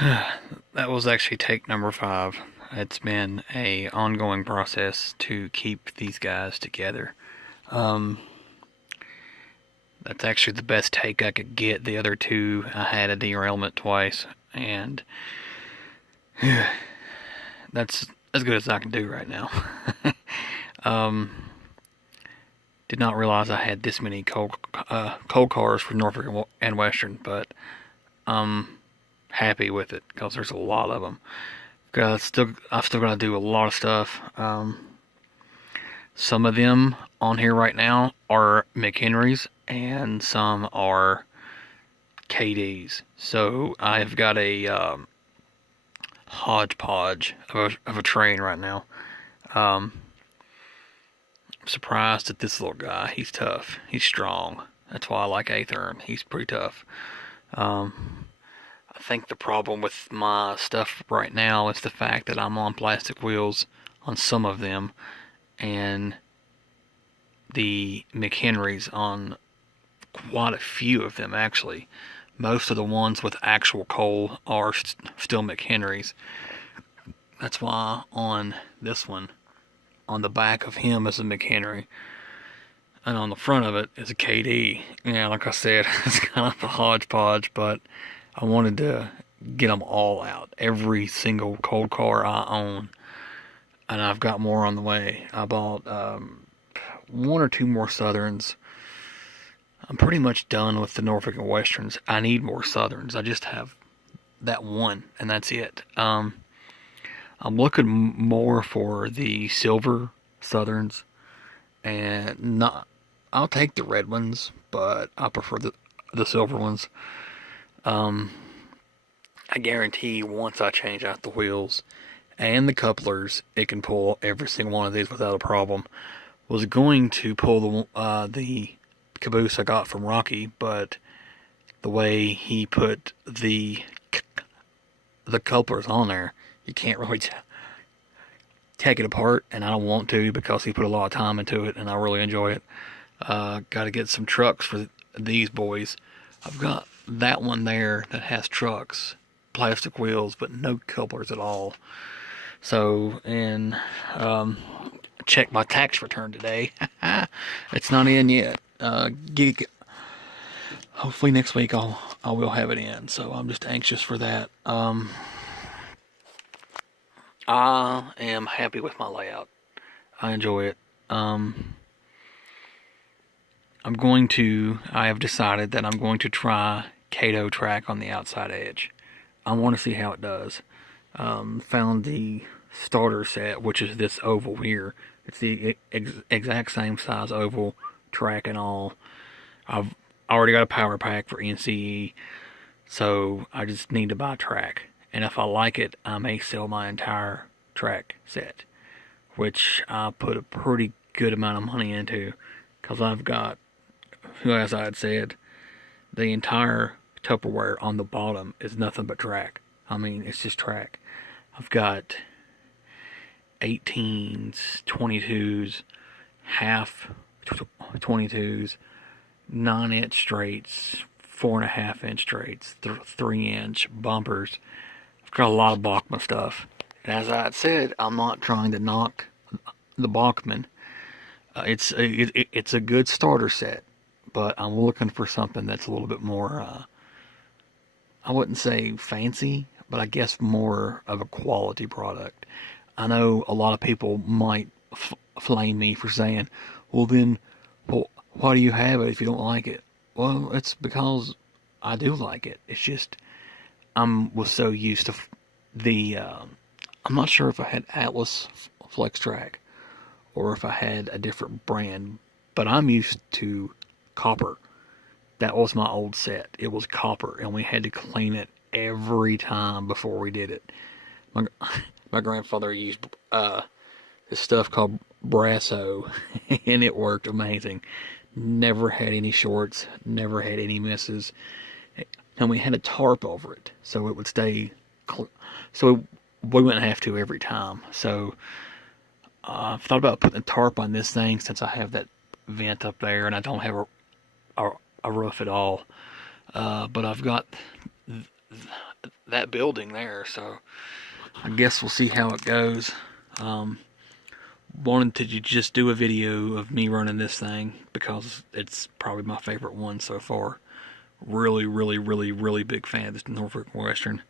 That was actually take number 5. It's been a ongoing process to keep these guys together. Um, that's actually the best take I could get. The other two, I had a derailment twice, and that's as good as I can do right now. um, did not realize I had this many coal cars for Norfolk and Western, but I'm happy with it because there's a lot of them. I've still got to do a lot of stuff. Some of them on here right now are McHenrys, and some are kadees. So I've got a hodgepodge of a train right now. Um, I'm surprised at this little guy. He's tough. He's strong. That's why I like Athearn. He's pretty tough. I think the problem with my stuff right now is the fact that I'm on plastic wheels on some of them, and the McHenrys on quite a few of them actually. Most of the ones with actual coal are still McHenrys. That's why on this one, on the back of him is a McHenry, and on the front of it is a kadee. Yeah, like I said, it's kind of a hodgepodge, but I wanted to get them all out. Every single coal car I own, and I've got more on the way. I bought one or two more Southerns. I'm pretty much done with the Norfolk and Westerns. I need more Southerns. I just have that one, and that's it. I'm looking more for the silver Southerns, and not. I'll take the red ones, but I prefer the silver ones. I guarantee once I change out the wheels and the couplers, it can pull every single one of these without a problem. Was going to pull the caboose I got from Rocky, but the way he put the couplers on there, you can't really take it apart, and I don't want to because he put a lot of time into it, and I really enjoy it. Got to get some trucks for these boys. I've got that one there that has trucks, plastic wheels, but no couplers at all. So, and check my tax return today. It's not in yet. Hopefully next week I will have it in. So I'm just anxious for that. I am happy with my layout. I enjoy it. I have decided that I'm going to try Kato track on the outside edge. I want to see how it does. Found the starter set, which is this oval here. It's the exact same size oval, track and all. I've already got a power pack for NCE, so I just need to buy track. And if I like it, I may sell my entire track set, which I put a pretty good amount of money into, because I've got, as I had said, the entire Tupperware on the bottom is nothing but track. I mean, it's just track. I've got 18s, 22s, half 22s, 9-inch straights, 4.5-inch straights, 3-inch bumpers. I've got a lot of Bachmann stuff. And as I had said, I'm not trying to knock the Bachmann. It's a good starter set, but I'm looking for something that's a little bit more, I wouldn't say fancy, but I guess more of a quality product. I know a lot of people might flame me for saying, well then, why do you have it if you don't like it? Well, it's because I do like it. It's just, was so used to I'm not sure if I had Atlas Flex Track or if I had a different brand, but I'm used to copper. That was my old set. It was copper, and we had to clean it every time before we did it. My grandfather used this stuff called Brasso, and it worked amazing. Never had any shorts, never had any misses, and we had a tarp over it, so it would stay. So we wouldn't have to every time. So I've thought about putting a tarp on this thing since I have that vent up there, and I don't have a roof at all. But I've got that building there. So I guess we'll see how it goes. Wanted to just do a video of me running this thing because it's probably my favorite one so far. Really, really, really, really big fan of this Norfolk Western.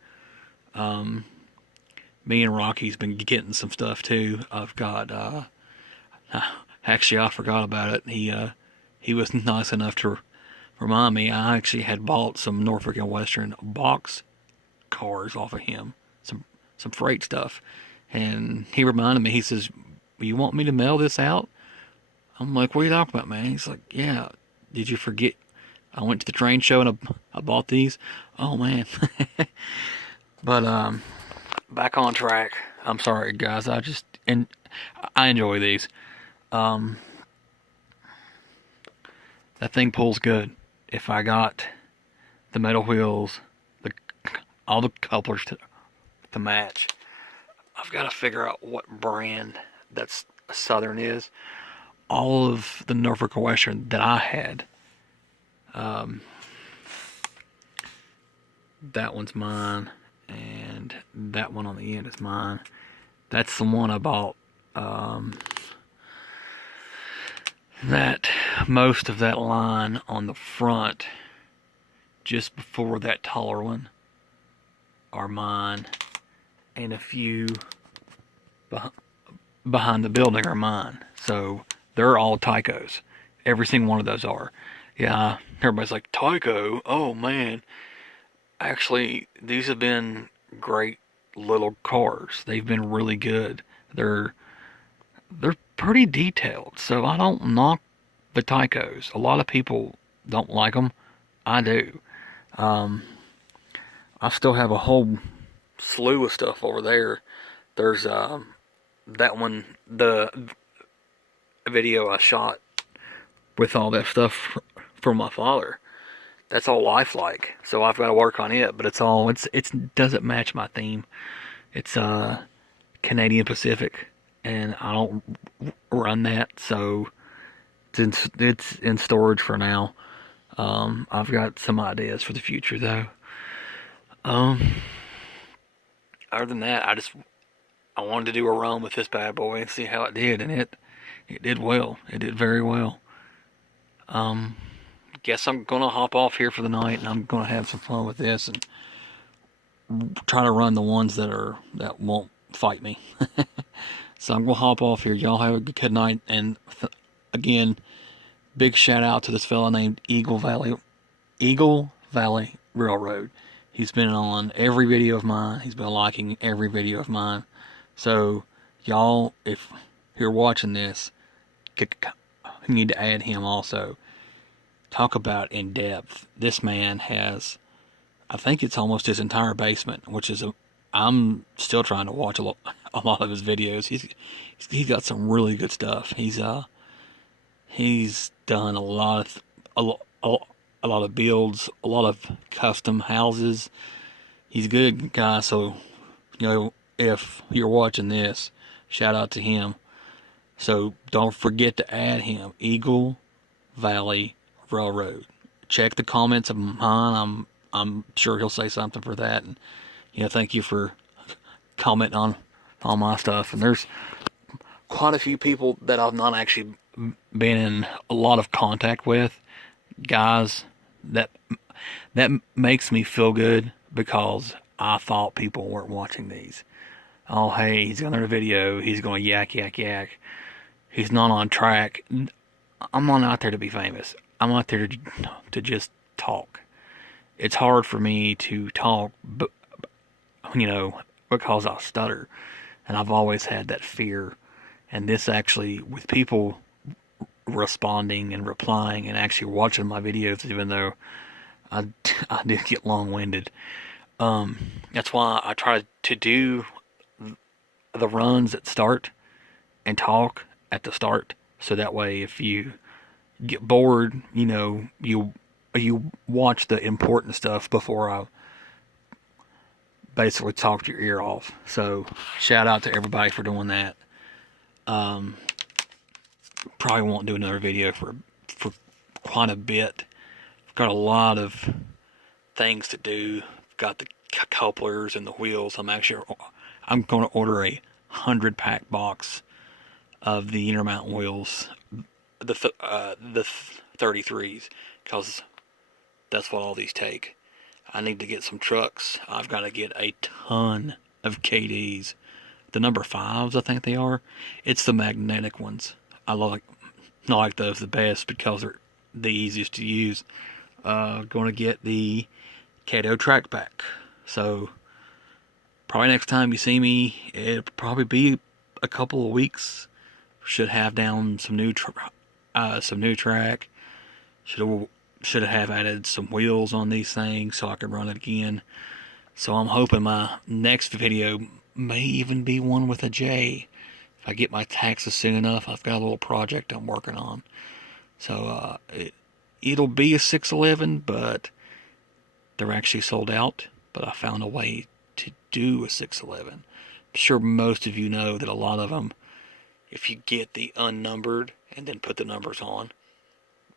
Me and Rocky's been getting some stuff too. I've got, actually I forgot about it. He was nice enough to remind me. I actually had bought some Norfolk and Western box cars off of him, some freight stuff, and he reminded me. He says, "You want me to mail this out?" I'm like, "What are you talking about, man?" He's like, "Yeah, did you forget? I went to the train show and I bought these." Oh man. But back on track. I'm sorry, guys. I enjoy these. That thing pulls good. If I got the metal wheels, all the couplers to match, I've got to figure out what brand that's Southern is. All of the Norfolk Western that I had, that one's mine, and that one on the end is mine. That's the one I bought. That most of that line on the front, just before that taller one, are mine, and a few behind the building are mine. So they're all Tycos. Every single one of those are. Yeah, everybody's like, Tyco? Oh man. Actually, these have been great little cars. They've been really good. They're pretty detailed, so I don't knock the Tycos. A lot of people don't like them. I do. I still have a whole slew of stuff over there. There's that one, the video I shot with all that stuff for my father. That's all lifelike, so I've got to work on it. But it doesn't match my theme. It's Canadian Pacific, and I don't run that, so it's in storage for now. I've got some ideas for the future though. Other than that, I wanted to do a run with this bad boy and see how it did, and it did well. It did very well. Guess I'm gonna hop off here for the night, and I'm gonna have some fun with this and try to run the ones that won't fight me. So I'm gonna hop off here. Y'all have a good night, and again, big shout out to this fella named Eagle Valley Railroad. He's been on every video of mine. He's been liking every video of mine. So y'all, if you're watching this, you need to add him also. Talk about in depth. This man has, I think it's almost his entire basement, which is I'm still trying to watch a lot of his videos. He's got some really good stuff. He's done a lot of builds, a lot of custom houses. He's a good guy. So if you're watching this, shout out to him. So don't forget to add him, Eagle Valley Railroad. Check the comments of mine. I'm sure he'll say something for that. And thank you for commenting on all my stuff. And there's quite a few people that I've not actually been in a lot of contact with. Guys, that makes me feel good, because I thought people weren't watching these. Oh, hey, he's on a video. He's going yak, yak, yak. He's not on track. I'm not out there to be famous. I'm out there to just talk. It's hard for me to talk, but because I stutter, and I've always had that fear. And this actually, with people responding and replying and actually watching my videos, even though I do get long-winded, that's why I try to do the runs at start and talk at the start, so that way if you get bored, you watch the important stuff before I basically talk your ear off. So shout out to everybody for doing that. Probably won't do another video for quite a bit. I've got a lot of things to do. Got the couplers and the wheels. I'm going to order a 100-pack box of the Intermountain wheels, the 33s, because that's what all these take. I need to get some trucks. I've got to get a ton of KDs. The number 5s, I think they are. It's the magnetic ones. I like those the best because they're the easiest to use. Going to get the Kato track pack. So probably next time you see me, it'll probably be a couple of weeks. Should have down some new track. Should have added some wheels on these things so I can run it again. So I'm hoping my next video may even be one with a J. If I get my taxes soon enough, I've got a little project I'm working on. So it'll be a 611, but they're actually sold out. But I found a way to do a 611. I'm sure most of you know that a lot of them, if you get the unnumbered and then put the numbers on,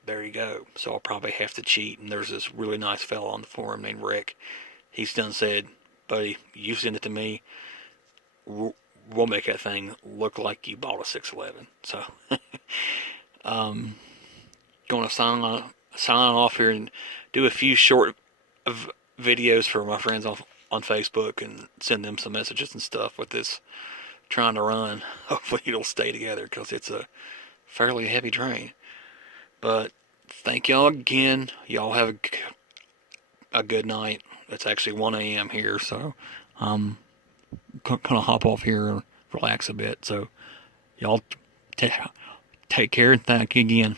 there you go. So I'll probably have to cheat. And there's this really nice fellow on the forum named Rick. He's done said, buddy, you send it to me, we'll make that thing look like you bought a 611. So going to sign off here and do a few short videos for my friends on Facebook and send them some messages and stuff with this trying to run. Hopefully it'll stay together because it's a fairly heavy train. But thank y'all again. Y'all have a good night. It's actually 1 a.m. here, so I'm gonna hop off here and relax a bit. So y'all take care and thank you again.